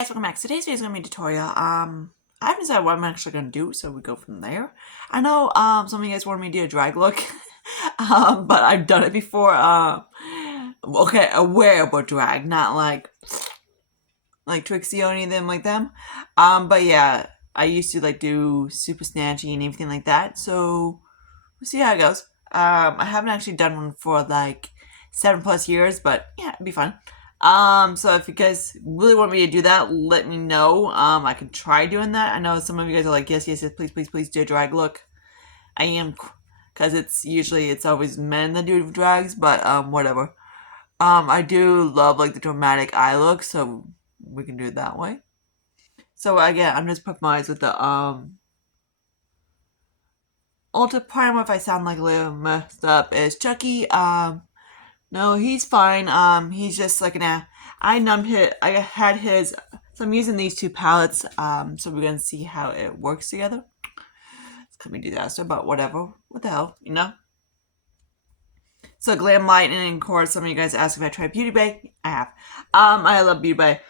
Guys, welcome back. So today's video is gonna be a tutorial. I haven't decided what I'm actually gonna do, so we go from there. I know some of you guys wanted me to do a drag look, but I've done it before. Okay, a wearable drag, not like Trixie or anything like them. But yeah, I used to like do super snatchy and everything like that. So we'll see how it goes. I haven't actually done one for like 7+ years, but yeah, it'd be fun. So if you guys really want me to do that, let me know. I can try doing that. I know some of you guys are like, yes, please, please, please do a drag look. I am, because it's always men that do drags, but whatever. I do love like the dramatic eye look, so we can do it that way. So again, I'm just putting my eyes with the Ultra Primer. If I sound like a little messed up, is Chucky. No, he's fine. He's just like I had his. So I'm using these two palettes. So we're gonna see how it works together. It's gonna be disaster, but whatever. What the hell, you know? So Glam Light, and of course, some of you guys asked if I tried Beauty Bay. I have. I love Beauty Bay.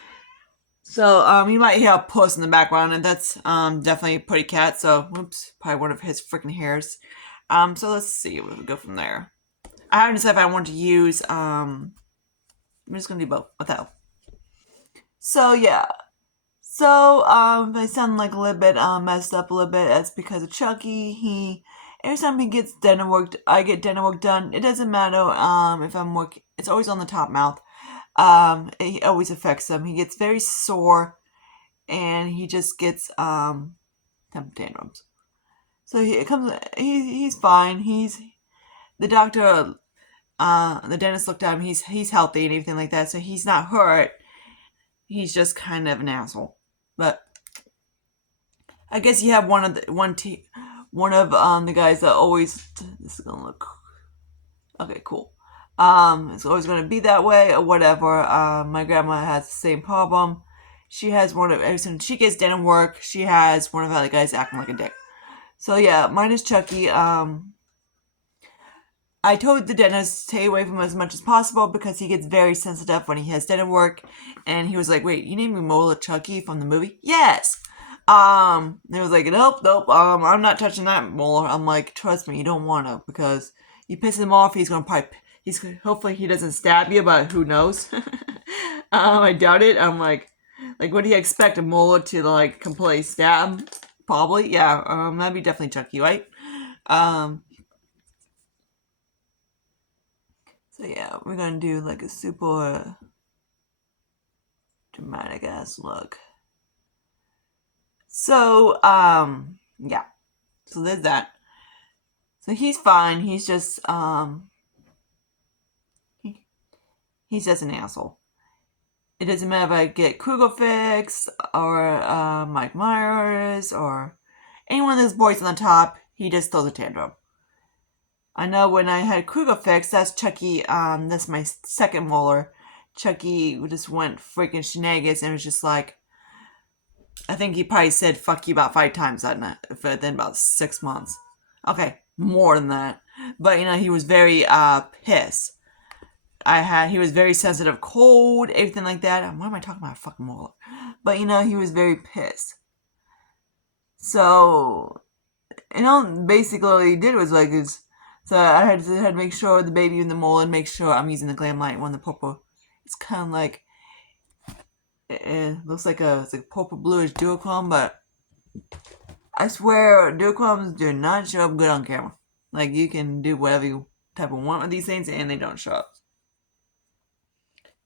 So you might hear a puss in the background, and that's definitely a pretty cat. So whoops, probably one of his freaking hairs. So let's see. We'll go from there. I haven't decided if I want to use I'm just gonna do both. What the hell? So yeah. So if I sound like a little bit messed up a little bit, that's because of Chucky. Every time he gets dental work, I get dental work done. It doesn't matter if I'm working. It's always on the top mouth. It always affects him. He gets very sore, and he just gets temper tantrums. So he's fine. The doctor, the dentist looked at him. He's healthy and everything like that. So he's not hurt. He's just kind of an asshole. But I guess you have one of the guys that always. This is gonna look okay. Cool. It's always gonna be that way or whatever. My grandma has the same problem. She has one of every time she gets dental work. She has one of the other guys acting like a dick. So yeah, mine is Chucky. I told the dentist to stay away from him as much as possible because he gets very sensitive when he has dental work. And he was like, "Wait, you named me Mola Chucky from the movie?" Yes. He was like, "Nope, nope. I'm not touching that molar." I'm like, "Trust me, you don't want to because you piss him off. He's gonna probably hopefully he doesn't stab you, but who knows?" I doubt it. I'm like, what do you expect a molar to like completely stab? Probably, yeah. That'd be definitely Chucky, right? So yeah, we're gonna do like a super dramatic ass look. So, yeah. So there's that. So he's fine. He's just he's just an asshole. It doesn't matter if I get Kruger Fix or Mike Myers or any one of those boys on the top, he just throws a tantrum. I know when I had Kruger Fix, that's Chucky, that's my second molar. Chucky just went freaking shenanigans and was just like, I think he probably said fuck you about 5 times that night, within about 6 months. Okay, more than that. But, he was very, pissed. He was very sensitive, cold, everything like that. Why am I talking about a fucking molar? But, he was very pissed. So, basically what he did was like, so I had to make sure the baby in the molar and make sure I'm using the Glam Light one, the purple. It's kind of like, it looks like it's like purple bluish duochrome, but I swear duochromes do not show up good on camera. Like, you can do whatever you type of want with these things and they don't show up.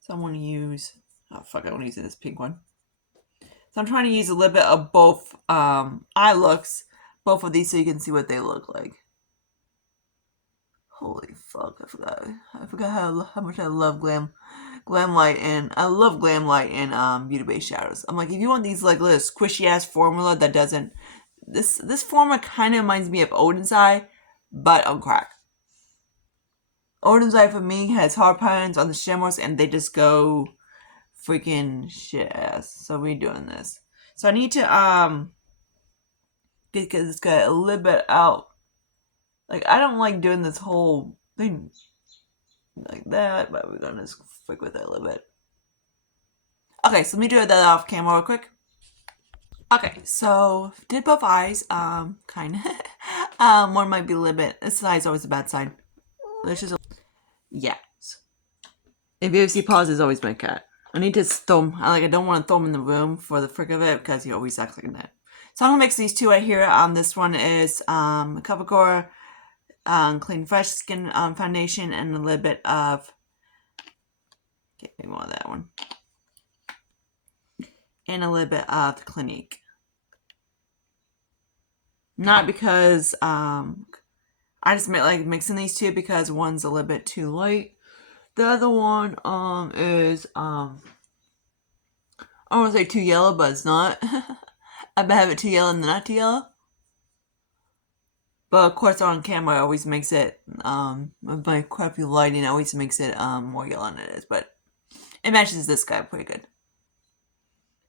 So I'm going to use, oh fuck, I want to use this pink one. So I'm trying to use a little bit of both eye looks, both of these, so you can see what they look like. Holy fuck, I forgot how much I love Glam Light, and I love Glam Light and Beauty Bay Shadows. I'm like, if you want these like little squishy ass formula that doesn't, this formula kind of reminds me of Odin's Eye, but on crack. Odin's Eye for me has hard patterns on the shimmers, and they just go freaking shit ass. So we're doing this. So I need to get this guy a little bit out. Like, I don't like doing this whole thing like that, but we're gonna just freak with it a little bit. Okay, so let me do that off camera real quick. Okay, so did both eyes, kind of. One might be a little bit. This side's always the bad side. There's just yeah. If you see paws, is always my cat. I need to throw him. I don't want to throw him in the room for the frick of it because he always acts like that. So I'm gonna mix these two right here. This one is CoverCore Clean Fresh Skin Foundation and a little bit of. Get me more of that one. And a little bit of the Clinique. Not because I just like mixing these two because one's a little bit too light. The other one is I don't want to say too yellow, but it's not. I have it too yellow and not too yellow. But of course on camera it always makes it with my crappy lighting always makes it more yellow than it is, but it matches this guy pretty good.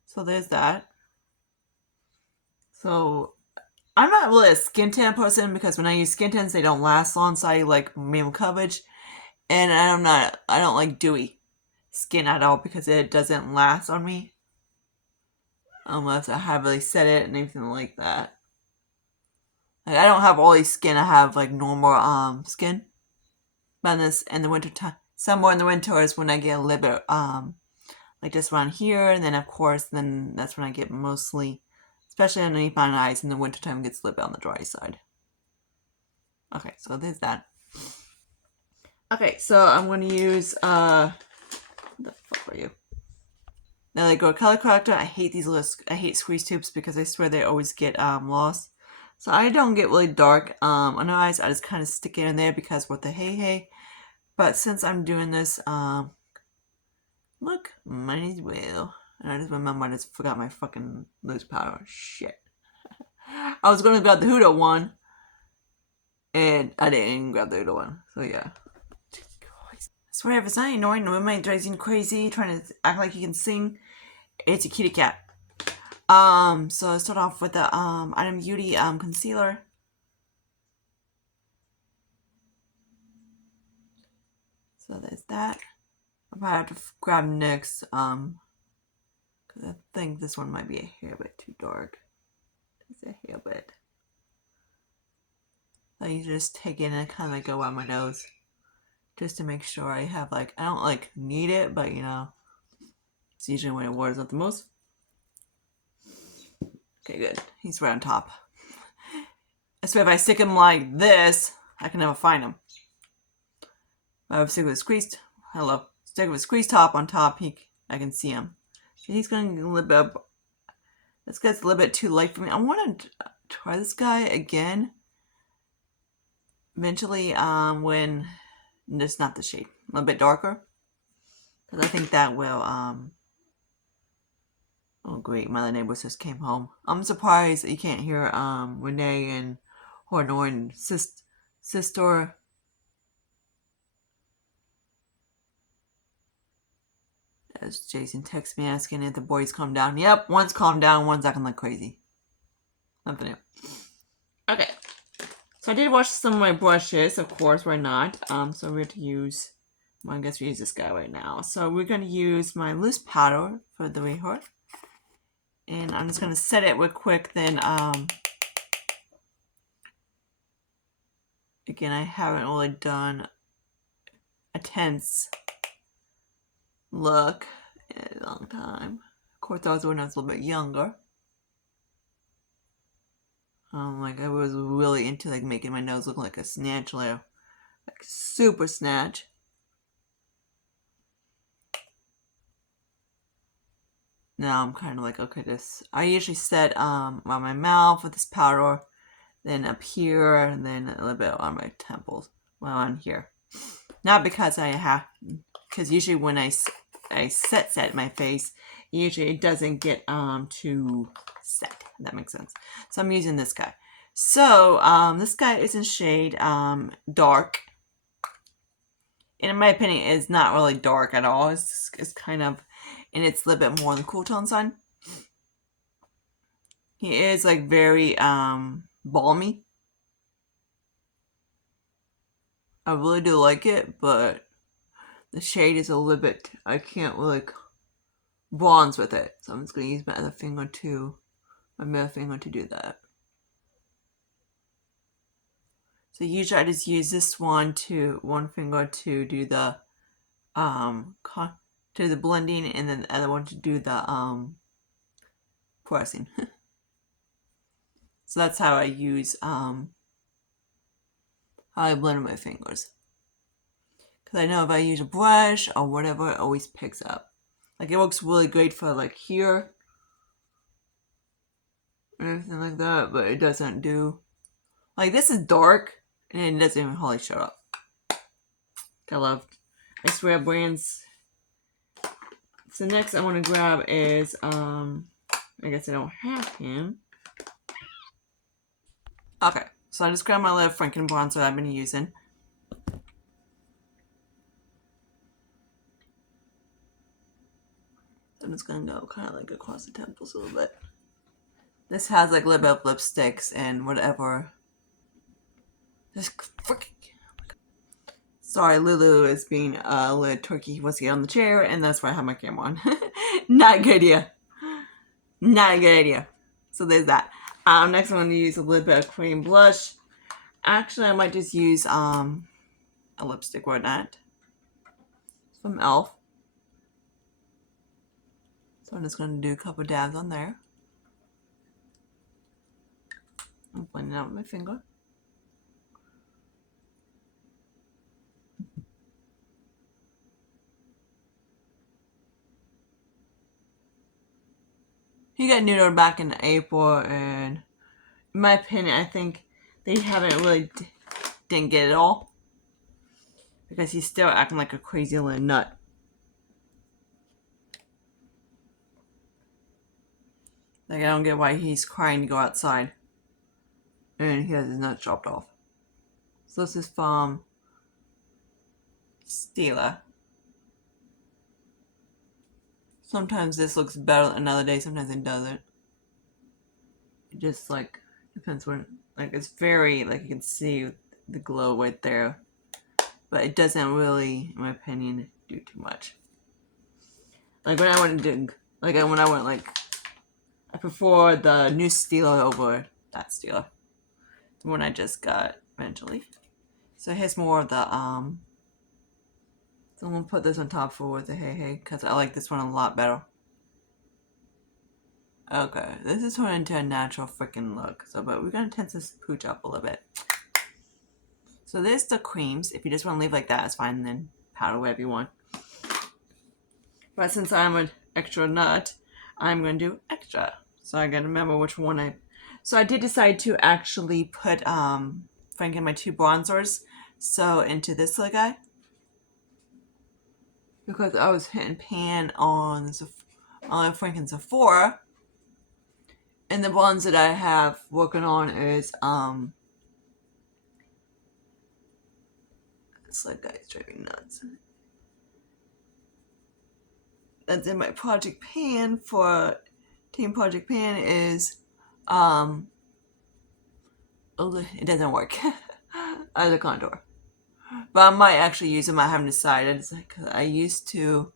So there's that. So I'm not really a skin tan person because when I use skin tans they don't last long, so I like medium coverage. And I don't like dewy skin at all because it doesn't last on me. Unless I heavily set it and anything like that. Like, I don't have oily skin, I have like normal skin. But in the winter time, somewhere in the winter is when I get a little bit like just around here, and then of course then that's when I get mostly, especially underneath my eyes in the winter time, it gets a little bit on the dry side. Okay, so there's that. Okay, so I'm gonna use what the fuck are you? Now I go color corrector. I hate these I hate squeeze tubes because I swear they always get lost. So I don't get really dark under eyes. I just kind of stick it in there because what the hey. But since I'm doing this, look, might as well. And I just remember I just forgot my fucking loose powder. Shit. I was gonna grab the Huda one, and I didn't grab the Huda one. So yeah. I swear if it's not annoying, no one drives you crazy trying to act like you can sing. It's a kitty cat. So let's start off with the Item Beauty concealer. So there's that. I'll probably have to grab next, because I think this one might be a hair bit too dark. Just a hair bit. So you just take it and kind of like go on my nose, just to make sure I have like, I don't like need it, but you know, it's usually when it wears up the most. Okay, good. He's right on top. I swear if I stick him like this, I can never find him. I would stick with a squeeze. Hello. Stick with a squeeze top on top. I can see him. So he's going a little bit. This guy's a little bit too light for me. I want to try this guy again. Eventually, when it's not the shade, a little bit darker, because I think that will. Oh great, my neighbor just came home. I'm surprised that you can't hear Renee and her annoying sister. As Jason texts me asking if the boys calm down. Yep, one's calmed down, one's acting like crazy. Nothing new. Okay. So I did wash some of my brushes, of course, why not? So we're going to use, well, I guess we use this guy right now. So we're going to use my loose powder for the rehor. And I'm just going to set it real quick, then, again, I haven't really done a tense look in a long time. Of course, I was when I was a little bit younger. Like I was really into like making my nose look like a snatch layer, like super snatch. Now I'm kind of like, okay, I usually set on my mouth with this powder, then up here, and then a little bit on my temples, well on here. Not because because usually when I set my face, usually it doesn't get too set. If that makes sense. So I'm using this guy. So this guy is in shade dark, and in my opinion, it's not really dark at all. It's kind of, and it's a little bit more on the cool tone side. He is like very balmy. I really do like it, but the shade is a little bit, I can't really bronze with it. So I'm just going to use my other finger to, my middle finger to do that. So usually I just use this one finger to do the to the blending, and then the other one to do the pressing. So that's how I use how I blend with my fingers. Because I know if I use a brush or whatever, it always picks up. Like it works really great for like here and everything like that, but it doesn't do, like this is dark and it doesn't even hardly show up. I love, I swear brands. So next I want to grab is I guess I don't have him. Okay, so I just grabbed my little Franken bronzer I've been using. I'm just gonna go kind of like across the temples a little bit. This has like a little bit of lipsticks and whatever. Just freaking. Sorry, Lulu is being a little turkey. He wants to get on the chair, and that's why I have my camera on. Not a good idea. Not a good idea. So there's that. Next I'm going to use a little bit of cream blush. Actually, I might just use a lipstick or not. From e.l.f. So I'm just going to do a couple dabs on there. I'm blending out with my finger. He got neutered back in April, and in my opinion, I think they haven't really didn't get it all. Because he's still acting like a crazy little nut. Like, I don't get why he's crying to go outside. And he has his nuts chopped off. So this is from Stila. Sometimes this looks better another day, sometimes it doesn't. It just, like, depends when, like, it's very, like, you can see the glow right there. But it doesn't really, in my opinion, do too much. Like, when I went to, like, when I went, like, I prefer the new Stila over that Stila. The one I just got eventually. So here's more of the, so I'm going to put this on top for the hey, because I like this one a lot better. Okay, this is turning into a natural freaking look. So, but we're going to tense this pooch up a little bit. So there's the creams. If you just want to leave like that, it's fine. And then powder whatever you want. But since I'm an extra nut, I'm going to do extra. So I got to remember which one I... So I did decide to actually put, Franken, my two bronzers, so into this little guy. Because I was hitting pan on Franken Sephora. And the ones that I have working on is, it's like guys driving nuts. That's in my Project Pan for Team Project Pan is, it doesn't work as a contour. But I might actually use them. I haven't decided. It's like, I used to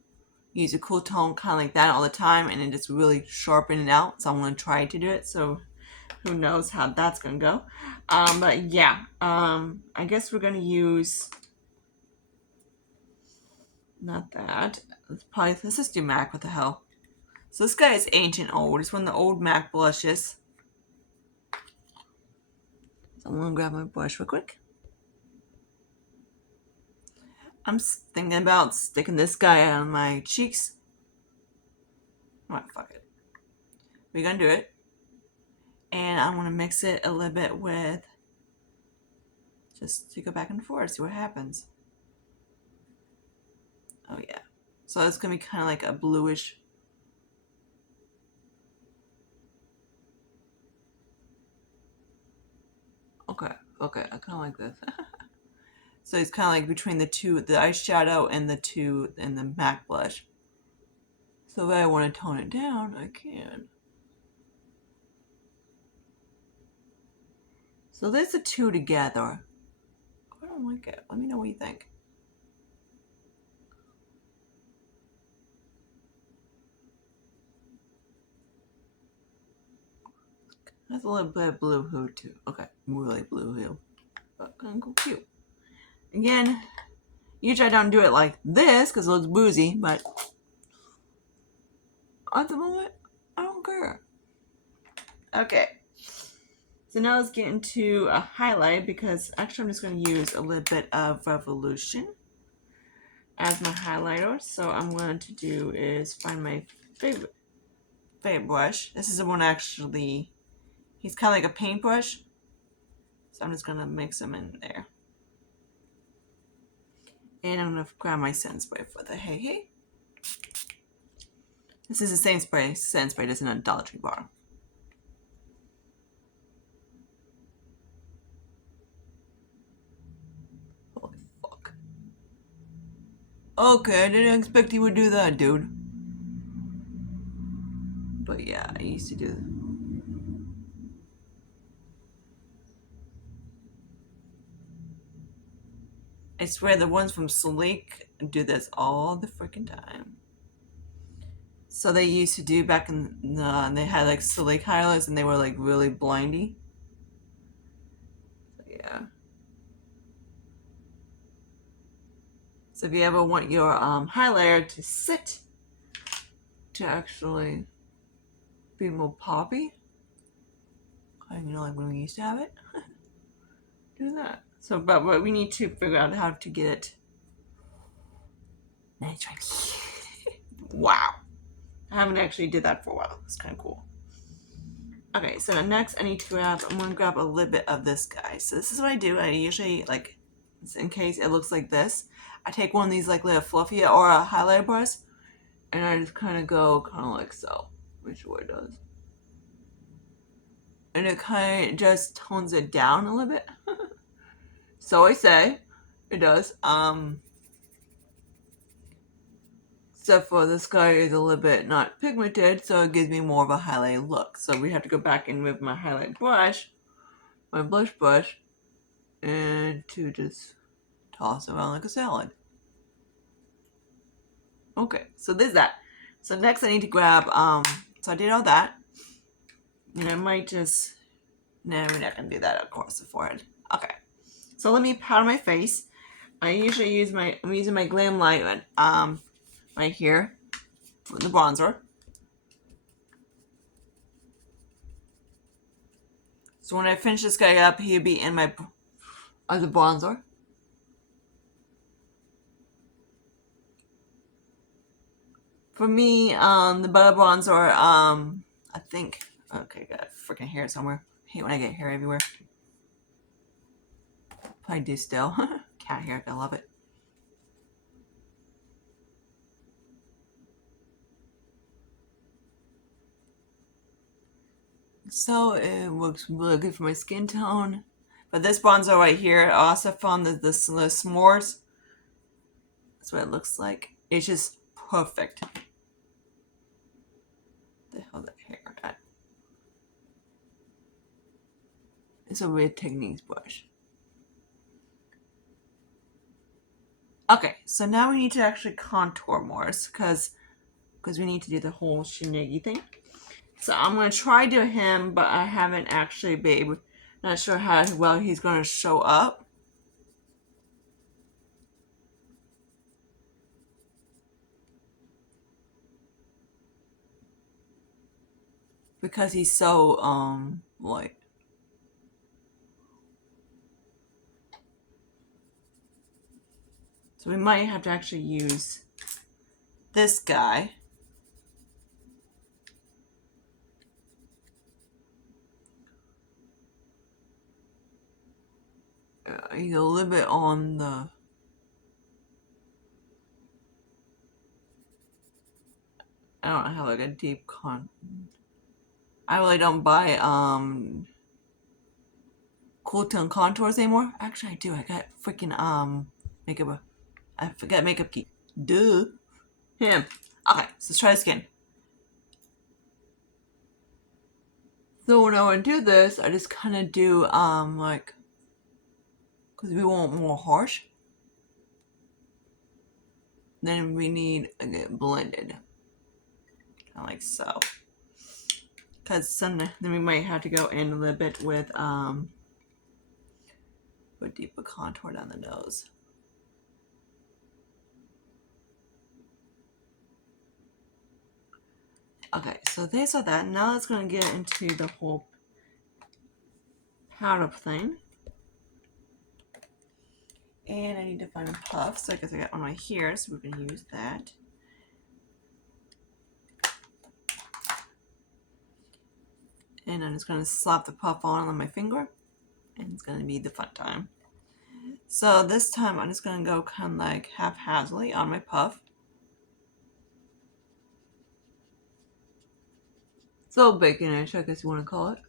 use a cool tone kind of like that all the time, and it just really sharpened it out. So I'm going to try to do it. So who knows how that's going to go. But yeah, I guess we're going to use, not that. Let's just do MAC. What the hell? So this guy is ancient old. It's one of the old MAC blushes. So I'm going to grab my brush real quick. I'm thinking about sticking this guy on my cheeks. Alright, fuck it. We're going to do it. And I'm going to mix it a little bit with, just to go back and forth, see what happens. Oh yeah. So it's going to be kind of like a bluish. Okay, I kind of like this. So it's kind of like between the two, the eyeshadow and the MAC blush. So if I want to tone it down, I can. So there's the two together. I don't like it. Let me know what you think. That's a little bit of blue hue too. Okay, really blue hue, but kind of cute. Again, usually I don't do it like this because it looks boozy, but at the moment, I don't care. Okay. So now let's get into a highlight because actually I'm just going to use a little bit of Revolution as my highlighter. So I'm going to do is find my favorite brush. This is the one actually, he's kind of like a paintbrush. So I'm just going to mix them in there. And I'm going to grab my scent spray for the Hey Hey. This is the same spray, scent spray that's in a Dollar Tree bar. Holy fuck. Okay, I didn't expect you would do that, dude. But yeah, I used to do that. I swear the ones from Sleek do this all the freaking time. So they used to do back in they had like Sleek highlights and they were like really blindy. So yeah. So if you ever want your highlighter to sit, to actually be more poppy, you know, like when we used to have it, do that. So, but we need to figure out how to get it. Nice try. Wow. I haven't actually did that for a while. It's kind of cool. Okay, so next I need to grab, I'm going to grab a little bit of this guy. So this is what I do. I usually, like, in case it looks like this, I take one of these, like, little fluffy or a highlighter brush, and I just kind of go kind of like so, which is what it does. And it kind of just tones it down a little bit. So I say, it does. Except for this guy is a little bit not pigmented, so it gives me more of a highlight look. So we have to go back in with my highlight brush, my blush brush, and to just toss around like a salad. Okay, so there's that. So next I need to grab, so I did all that. And I might just, no, we're not gonna do that across the forehead. Okay, so let me powder my face. I usually use I'm using my Glam Light, right here for the bronzer. So when I finish this guy up, he'll be in my the bronzer. For me, the butter bronzer, I think, okay, got freaking hair somewhere. I hate when I get hair everywhere. I do still. Cat hair, I love it. So it looks really good for my skin tone. But this bronzer right here, I also found the s'mores. That's what it looks like. It's just perfect. The hell that hair at? It's a weird techniques brush. Okay, so now we need to actually contour more because we need to do the whole shiniggy thing. So I'm going to try do him, but I haven't actually been not sure how well he's going to show up. Because he's so light. So we might have to actually use this guy. He's a little bit on the, I don't have like a deep I really don't buy cool tone contours anymore. Actually I do. I got freaking makeup. I forgot makeup key. Duh. Him. Okay, so let's try the skin. So when I do this, I just kind of do like, because we want more harsh. Then we need to get blended, kind of like so. because then we might have to go in a little bit with deeper contour down the nose. Okay, so these are that. Now let's going to get into the whole powder thing. And I need to find a puff, so I guess I got one right here, so we're going to use that. And I'm just going to slap the puff on my finger, and it's going to be the fun time. So this time I'm just going to go kind of like haphazardly on my puff. It's a little bacon-ish, I guess you want to call it.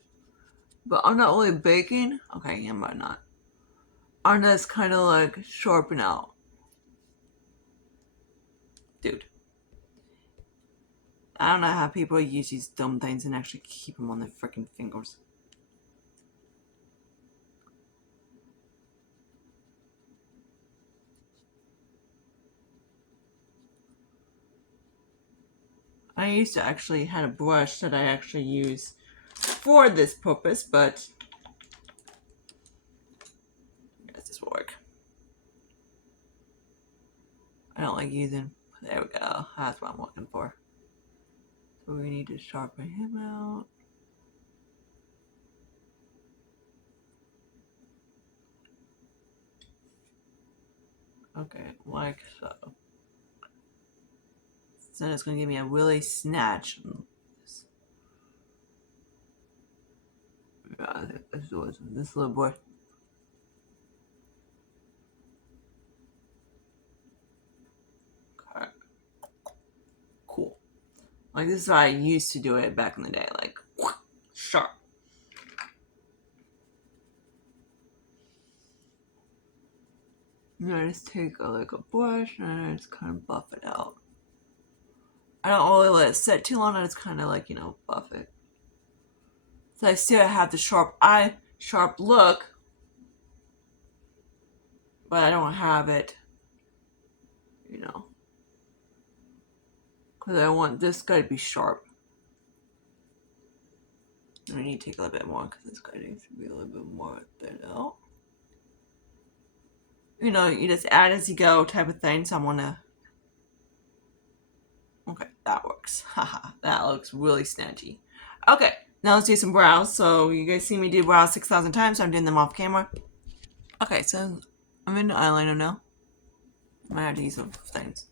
But I'm not really baking. Okay, I am, but not. I'm just kind of like sharpen out. Dude. I don't know how people use these dumb things and actually keep them on their freaking fingers. I used to actually had a brush that I actually use for this purpose, but I guess this will work. I don't like using. There we go. That's what I'm looking for. So we need to sharpen him out. Okay, like so. So it's going to give me a really snatch. This little boy. Okay. Cool. Like this is how I used to do it back in the day. Like, sharp. And I just take like a brush and I just kind of buff it out. I don't really let it set too long. I just kind of like, buff it. So I still have the sharp look, but I don't have it, because I want this guy to be sharp. And I need to take a little bit more because this guy needs to be a little bit more thin out. You just add as you go type of thing. So I'm gonna. Okay, that works. Haha, that looks really snatchy. Okay, now let's do some brows. So you guys see me do brows 6,000 times. So I'm doing them off camera. Okay, so I'm into eyeliner now. I might have to use some things.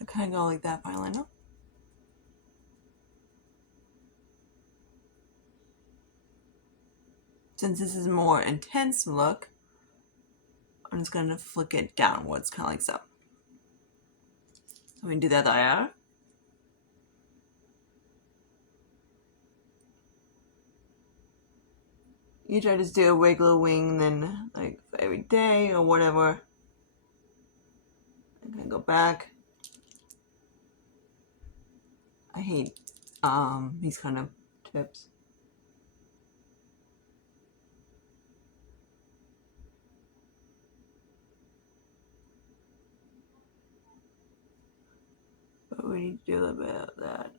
I kind of go like that for eyeliner. Since this is a more intense look, I'm just going to flick it downwards, kind of like so. So we can do that eye. Usually I just do a regular wing, then like every day or whatever. I'm gonna go back. I hate these kind of tips. But we need to do a little bit of that.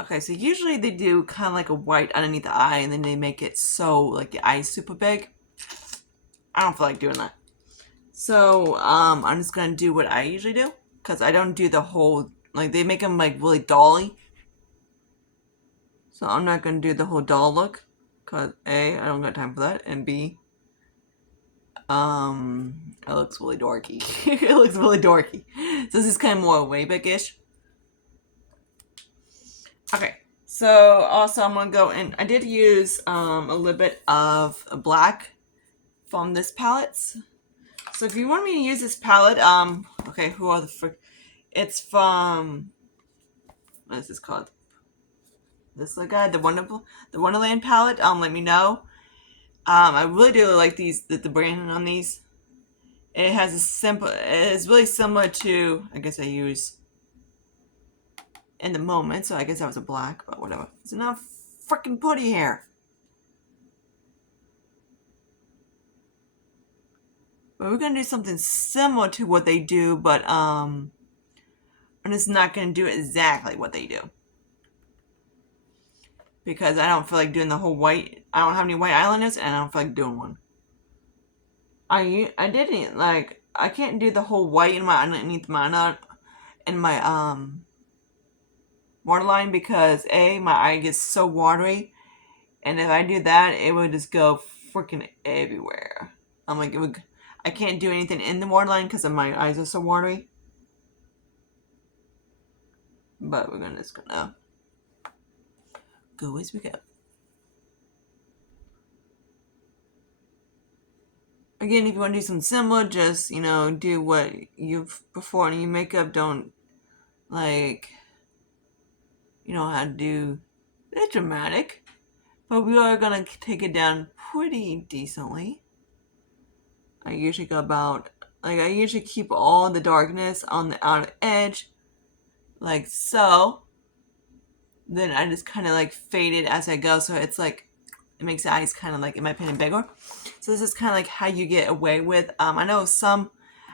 Okay, so usually they do kind of like a white underneath the eye, and then they make it so like the eye's super big. I don't feel like doing that. So I'm just gonna do what I usually do, because I don't do the whole, like they make them like really dolly. So I'm not gonna do the whole doll look, because A, I don't got time for that, and B, it looks really dorky. It looks really dorky. So this is kind of more Wayback-ish. Okay, so also I'm gonna go in. I did use a little bit of black from this palette. So if you want me to use this palette, okay, who are the frick? It's from, what is this called? This little guy, the Wonderland palette. Let me know. I really do like these, the branding on these. It has it's really similar to, I guess I use in the moment, so I guess that was a black, but whatever. It's enough freaking putty here. But we're gonna do something similar to what they do, but I'm just not gonna do exactly what they do. Because I don't feel like doing the whole white. I don't have any white eyeliners, and I don't feel like doing one. I didn't like. I can't do the whole white in my underneath my waterline because my eye gets so watery, and if I do that, it would just go freaking everywhere. I'm like I can't do anything in the waterline because my eyes are so watery. But we're just gonna go as we go. Again, if you want to do something similar, just, do what you've before in your makeup. Don't, like, you know how to do it dramatic. But we are going to take it down pretty decently. I usually I usually keep all the darkness on the outer edge, like so. Then I just kind of like fade it as I go, so it's like, it makes the eyes kind of like, in my opinion, bigger. So this is kind of like how you get away with. I know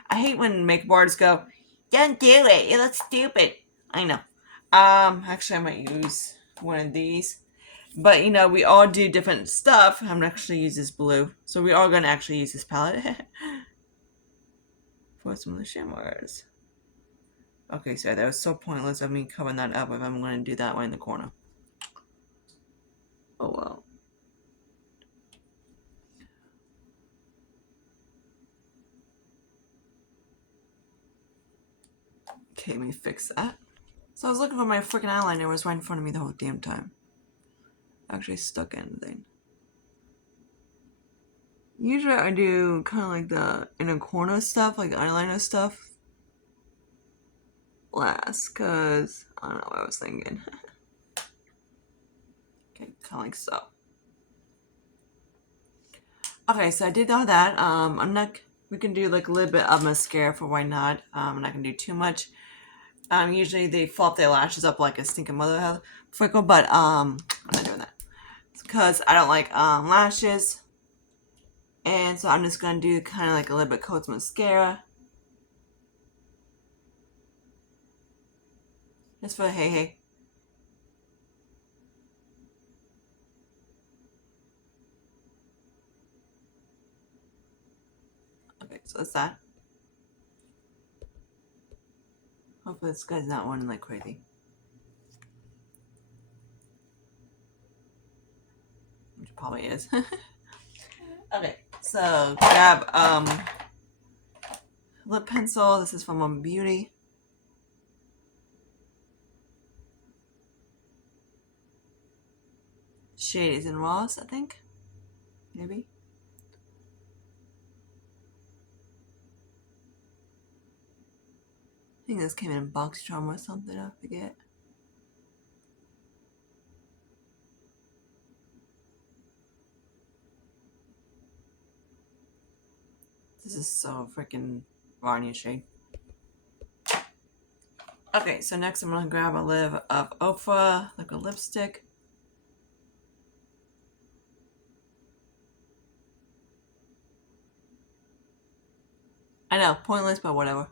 I hate when makeup artists go, "Don't do it. It looks stupid." I know. Actually, I might use one of these. But we all do different stuff. I'm gonna actually use this blue, so we are gonna actually use this palette for some of the shimmers. Okay, so that was so pointless of me covering that up if I'm gonna do that one in the corner. Oh well. Okay, let me fix that. So I was looking for my freaking eyeliner. It was right in front of me the whole damn time. Actually stuck anything. Usually I do kind of like the inner corner stuff, like the eyeliner stuff last, because I don't know what I was thinking. Okay, kind of like so. Okay, so I did all that. We can do like a little bit of mascara for why not. I'm not gonna do too much. Usually they flop their lashes up like a stinking mother freckle, but I'm not doing that. It's because I don't like lashes. And so I'm just gonna do kind of like a little bit coats mascara. Just for hey. Okay, so that's that. Hopefully this guy's not running like crazy. Which probably is. Okay, so grab lip pencil. This is from Mom Beauty. Shade is in Ross, I think. Maybe. I think this came in box charm or something, I forget. This is so freaking Varnish shade. Okay, so next I'm gonna grab a lid of Ofra liquid lipstick. I know, pointless, but whatever.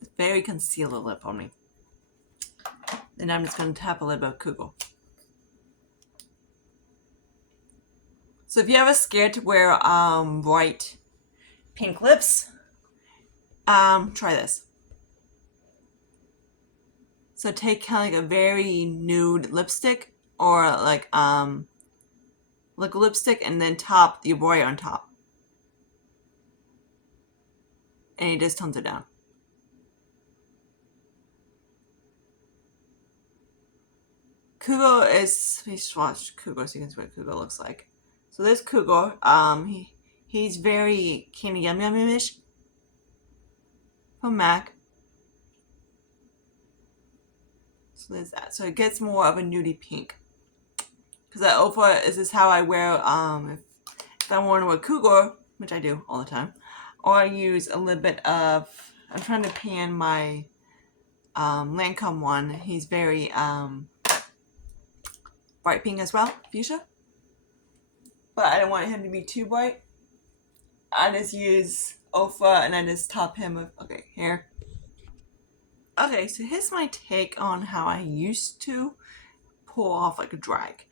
It's very concealer lip on me. Then I'm just gonna tap a little bit of Kugel. So if you're ever scared to wear bright pink lips, try this. So take kind of like a very nude lipstick or like a lipstick and then top your boy on top. And it just tones it down. Kugel is, let me swatch Kugel so you can see what Kugel looks like. So this Kugel, he's very candy yum yum-ish from MAC. So there's that. So it gets more of a nudie pink. Because that Ofra is how I wear, if I want to wear Kugel, which I do all the time, or I use a little bit of I'm trying to pan my Lancome one. He's very bright pink as well, fuchsia. But I don't want him to be too bright. I just use Ofa and I just top him with, okay, here. Okay, so here's my take on how I used to pull off like a drag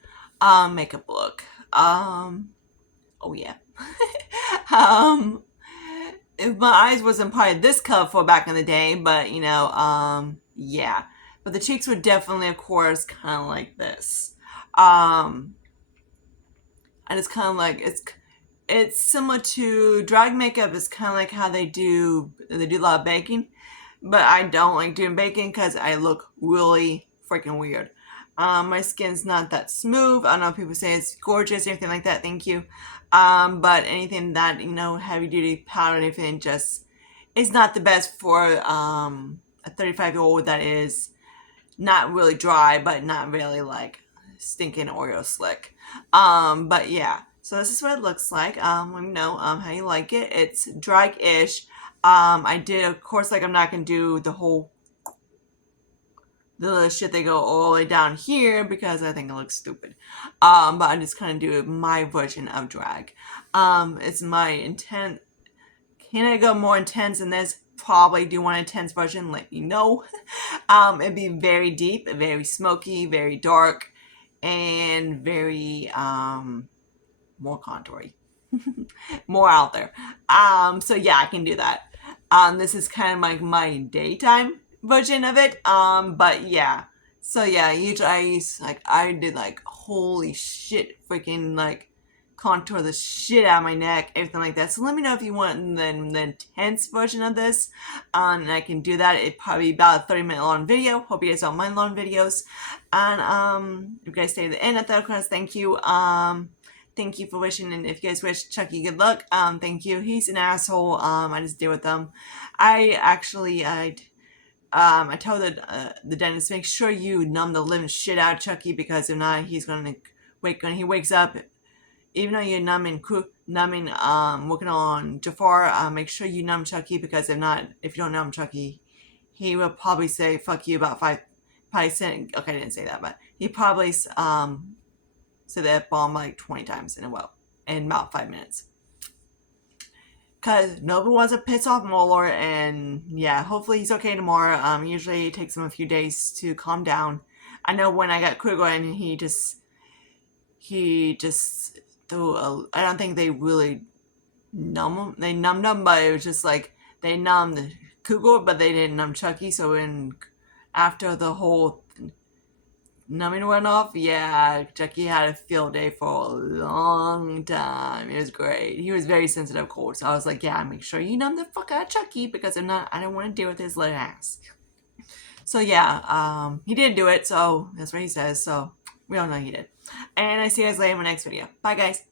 makeup look. Oh yeah. If my eyes wasn't probably this colorful back in the day, but you know, yeah. But the cheeks were definitely, of course, kind of like this. And it's kind of like it's similar to drag makeup. It's kind of like how they do a lot of baking, but I don't like doing baking because I look really freaking weird. My skin's not that smooth. I don't know if people say it's gorgeous or anything like that. Thank you. But anything that, you know, heavy duty powder or anything just is not the best for a 35-year-old that is not really dry, but not really like stinking Oreo slick. But yeah, so this is what it looks like. Let me know how you like it. It's drag-ish. I did, of course, like I'm not gonna do the whole the shit they go all the way down here because I think it looks stupid. But I just kind of do my version of drag. It's my intent. Can I go more intense than this? Probably do one intense version. Let me know. It'd be very deep, very smoky, very dark, and very more contoury, more out there. So yeah, I can do that. This is kind of like my daytime version of it. But yeah. So yeah, usually I did like holy shit, freaking like contour the shit out of my neck, everything like that. So let me know if you want the intense version of this. And I can do that. It'd probably be about a 30-minute long video. Hope you guys don't mind long videos. And if you guys stay to the end of that, class, thank you. Thank you for wishing, and if you guys wish Chucky good luck, thank you. He's an asshole. I just deal with them. I told the dentist, make sure you numb the living shit out of Chucky, because if not, he's gonna when he wakes up, even though you're numbing, working on Jafar, make sure you numb Chucky, because if not, if you don't numb Chucky, he will probably say fuck you about okay, I didn't say that, but he probably said that bomb like 20 times in about 5 minutes. Because nobody wants to piss off Molar, and yeah, hopefully he's okay tomorrow. Usually it takes him a few days to calm down. I know when I got Kruger and he just threw I don't think they really numb him. They numbed him, but it was just like they numbed Kruger, but they didn't numb Chucky. So after the whole numbing went off, yeah, Chucky had a field day for a long time. It was great. He was very sensitive cold, so I was like, yeah, make sure you numb the fuck out of Chucky, because if not, I don't want to deal with his little ass. So yeah, he did do it, so that's what he says, so we all know he did. And I see you guys later in my next video. Bye, guys.